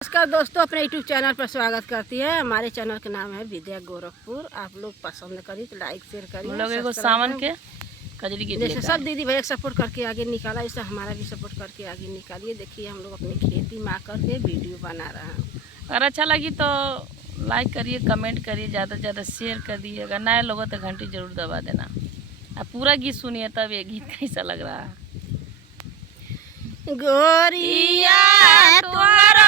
नमस्कार दोस्तों, अपने यूट्यूब चैनल पर स्वागत करती है। हमारे चैनल का नाम है विद्या गोरखपुर। आप लोग पसंद करिए तो लाइक शेयर करिए। हम लोग एगो सावन के कजरी की जैसे सब दीदी भैया सपोर्ट करके आगे निकाला, ऐसा हमारा भी सपोर्ट करके आगे निकालिए। देखिए हम लोग अपनी खेती में आकर के वीडियो बना रहे हैं। अगर अच्छा लगी तो लाइक करिए, कमेंट करिए, ज़्यादा से ज़्यादा शेयर कर दिए। अगर नए लोगों तो घंटी जरूर दबा देना। आप पूरा गीत सुनिए तब ये गीत कैसा लग रहा है। गोरिया तुम्हारा